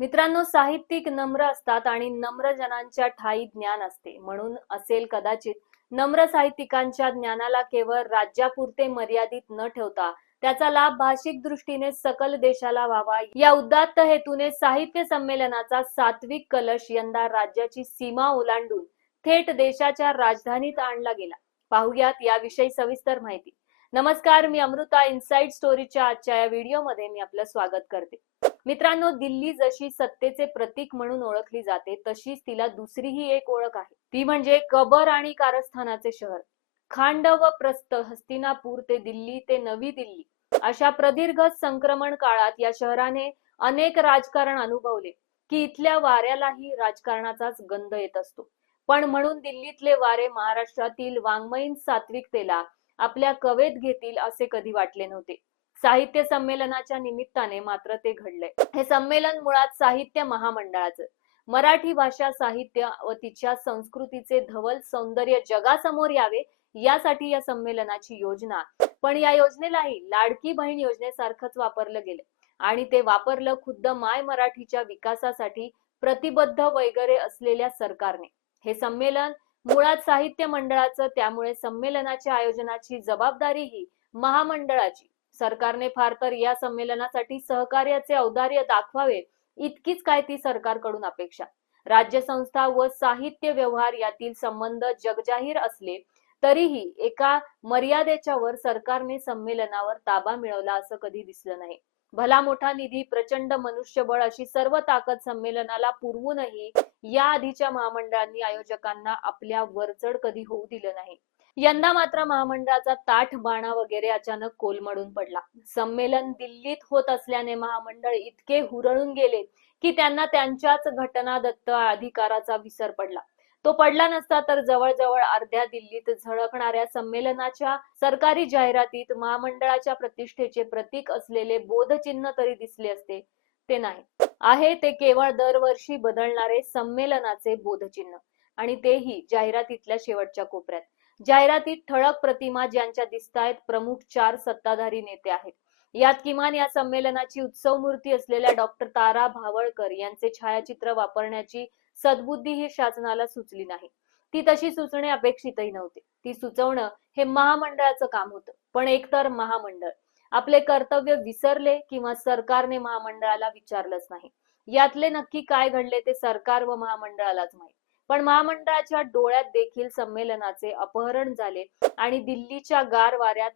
मित्रांनो साहित्यिक नम्र असतात आणि नम्र जनांच्या ठाई ज्ञान असते. म्हणून असेल कदाचित नम्र साहित्यिकांच्या ज्ञानाला केवळ राज्यापुरते मर्यादित न ठेवता त्याचा लाभ भाषिक दृष्टीने सकल देशाला व्हावा. या उदात्त हेतूने साहित्य संमेलनाचा सात्विक कलश यंदा राज्याची सीमा ओलांडून थेट देशाच्या राजधानीत आणला गेला. पाहुयात याविषयी सविस्तर माहिती. नमस्कार मी अमृता इनसाइड स्टोरीच्या आजच्या या व्हिडिओमध्ये मी आपलं स्वागत करते. मित्रांनो दिल्ली जशी सत्तेचे प्रतीक म्हणून ओळखली जाते तशीच तिला दुसरीही एक ओळख आहे. ती म्हणजे कबर आणि कारस्थानाचे शहर. खांड व प्रस्थ हस्तिनापूर ते दिल्ली ते नवी दिल्ली अशा प्रदीर्घ संक्रमण काळात या शहराने अनेक राजकारण अनुभवले की इथल्या वाऱ्यालाही राजकारणाचाच गंध येत असतो. पण म्हणून दिल्लीतले वारे महाराष्ट्रातील वाङ्मयीन सात्विकतेला आपल्या कवेत घेतील असे कधी वाटले नव्हते. साहित्य संमेलनाच्या निमित्ताने मात्र ते घडले. हे संमेलन मुळात साहित्य महामंडळाचं. मराठी भाषा साहित्य व तिच्या संस्कृतीचे धवल सौंदर्य जगासमोर यावे यासाठी या संमेलनाची योजना. पण या योजनेलाही लाडकी बहीण योजनेसारखंच वापरलं गेलं. आणि ते वापरलं खुद्द माय मराठीच्या विकासासाठी प्रतिबद्ध वगैरे असलेल्या सरकारने. हे संमेलन मुळात साहित्य मंडळाचं त्यामुळे संमेलनाच्या आयोजनाची जबाबदारी ही महामंडळाची. सरकारने फार तर या संमेलनासाठी सहकार्याचे औदार्य दाखवावे इतकीच काय ती सरकारकडून अपेक्षा. राज्य संस्था व साहित्य व्यवहार यातील संबंध जगजाहीर असले तरीही एका मर्यादेच्या वर सरकारने संमेलनावर ताबा मिळवला असं कधी दिसलं नाही. भला मोठा निधी प्रचंड मनुष्यबळ अशी सर्व ताकद संमेलनाला पुरवूनही या आधीच्या महामंडळांनी आयोजकांना आपल्या वरचढ कधी होऊ दिलं नाही. यंदा मात्र महामंडळाचा ताठ बाणा वगैरे अचानक कोलमडून पडला. संमेलन दिल्लीत होत असल्याने महामंडळ इतके हुरळून गेले की त्यांना त्यांच्याच घटना दत्त अधिकाराचा विसर पडला. तो पडला नसता तर जवळजवळ अर्ध्या दिल्लीत झळकणाऱ्या संमेलनाच्या सरकारी जाहिरातीत महामंडळाच्या प्रतिष्ठेचे प्रतीक असलेले बोधचिन्ह तरी दिसले असते. ते नाही. आहे ते केवळ दरवर्षी बदलणारे संमेलनाचे बोधचिन्ह. आणि तेही जाहिरातीतल्या शेवटच्या कोपऱ्यात. जाहिरातीत ठळक प्रतिमा ज्यांच्या दिसतायत प्रमुख चार सत्ताधारी नेते आहेत. यात किमान या संमेलनाची उत्सव मूर्ती असलेल्या डॉक्टर तारा भावळकर यांचे छायाचित्र वापरण्याची सद्बुद्धी ही शासनाला सुचली नाही. ती तशी सुचणे अपेक्षितही नव्हते. ती सुचवणं हे महामंडळाचं काम होतं. पण एकतर महामंडळ. आपले कर्तव्य विसरले किंवा सरकारने महामंडळाला विचारलंच नाही. यातले नक्की काय घडले ते सरकार व महामंडळालाच माहीत. पण महामंडळाच्या डोळ्यात देखील संमेलनाचे अपहरण झाले आणि दिल्लीच्या गार वाऱ्यात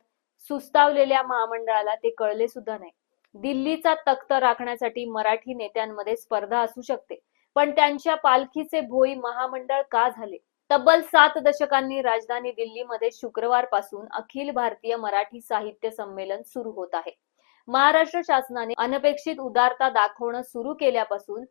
सुस्तावलेल्या महामंडळाला ते कळले सुद्धा नाही. दिल्लीचा तख्त राखण्यासाठी मराठी नेत्यांमध्ये स्पर्धा असू शकते पण त्यांच्या पालखीचे भोई महामंडळ का झाले? तब्बल सात दशकांनी राजधानी दिल्लीमध्ये शुक्रवारपासून अखिल भारतीय मराठी साहित्य संमेलन सुरू होत आहे. महाराष्ट्र शासनाने अनपेक्षित उदारता दाखवणं सुरू केल्यापासून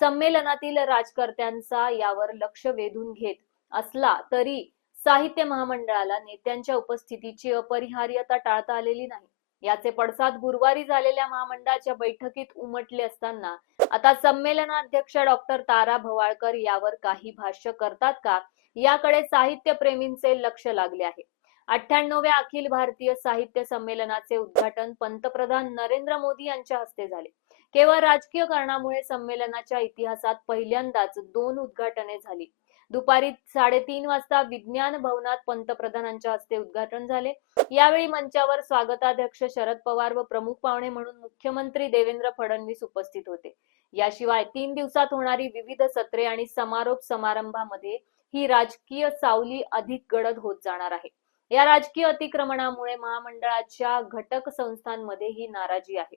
संमेलनातील राजकर्त्यांचा यावर लक्ष वेधून घेत असला तरी साहित्य महामंडळाला नेत्यांच्या उपस्थितीची अपरिहार्यता टाळता आलेली नाही. याचे पडसाद गुरुवारी झालेल्या महामंडळाच्या बैठकीत उमटले असताना आता संमेलनाध्यक्ष डॉक्टर तारा भवाळकर यावर काही भाष्य करतात का? याकडे साहित्य प्रेमींचे लक्ष लागले आहे. अठ्ठ्याण्णव्या अखिल भारतीय साहित्य संमेलनाचे उद्घाटन पंतप्रधान नरेंद्र मोदी यांच्या हस्ते झाले. केवळ राजकीय कारणामुळे संमेलनाच्या इतिहासात पहिल्यांदाच दोन उद्घाटने झाली. दुपारी साडेतीन वाजता विज्ञान भवनात पंतप्रधानांच्या हस्ते उद्घाटन झाले. यावेळी मंचावर स्वागताध्यक्ष शरद पवार व प्रमुख पाहुणे म्हणून मुख्यमंत्री देवेंद्र फडणवीस उपस्थित होते. याशिवाय तीन दिवसात होणारी विविध सत्रे आणि समारोप समारंभामध्ये ही राजकीय सावली अधिक गडद होत जाणार आहे. या राजकीय अतिक्रमणामुळे महामंडळाच्या घटक संस्थांमध्ये ही नाराजी आहे.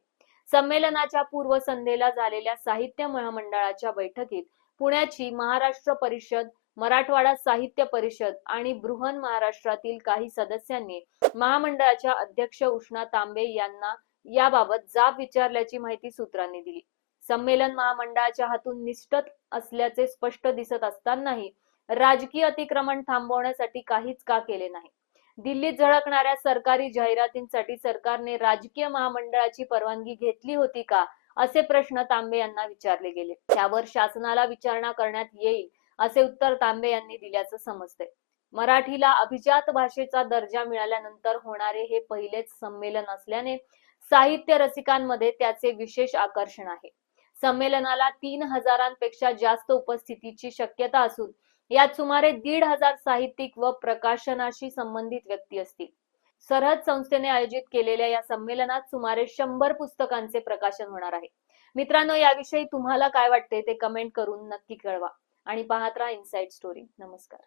संमेलनाच्या पूर्वसंध्येला झालेल्या साहित्य महामंडळाच्या बैठकीत पुण्याची महाराष्ट्र परिषद मराठवाडा साहित्य परिषद आणि बृहन महाराष्ट्रातील काही सदस्यांनी महामंडळाच्या अध्यक्ष उष्णा तांबे यांना याबाबत जाब विचारल्याची माहिती सूत्रांनी दिली. संमेलन महामंडळाच्या हातून निष्ठत असल्याचे स्पष्ट दिसत असतानाही राजकीय अतिक्रमण थांबवण्यासाठी काहीच का केले नाही? दिल्लीत झळकणाऱ्या सरकारी जाहिरातींसाठी सरकारने राजकीय महामंडळाची परवानगी घेतली होती का? असे प्रश्न तांबे यांना विचारले गेले. त्यावर शासनाला विचारणा करण्यात येईल असे उत्तर तांबे यांनी दिल्याचं समजते मराठीला अभिजात भाषेचा दर्जा मिळाल्यानंतर होणारे हे पहिलेच संमेलन असल्याने साहित्य रसिकांमध्ये त्याचे विशेष आकर्षण आहे. संमेलनाला तीन हजारांपेक्षा जास्त उपस्थितीची शक्यता असून यात सुमारे दीड हजार साहित्यिक व प्रकाशनाशी संबंधित व्यक्ती असतील. सरहद संस्थेने आयोजित केलेल्या या संमेलनात सुमारे शंभर पुस्तकांचे प्रकाशन होणार आहे. मित्रांनो याविषयी तुम्हाला काय वाटते ते कमेंट करून नक्की कळवा. आणि पाहत राहा इनसाइड स्टोरी नमस्कार.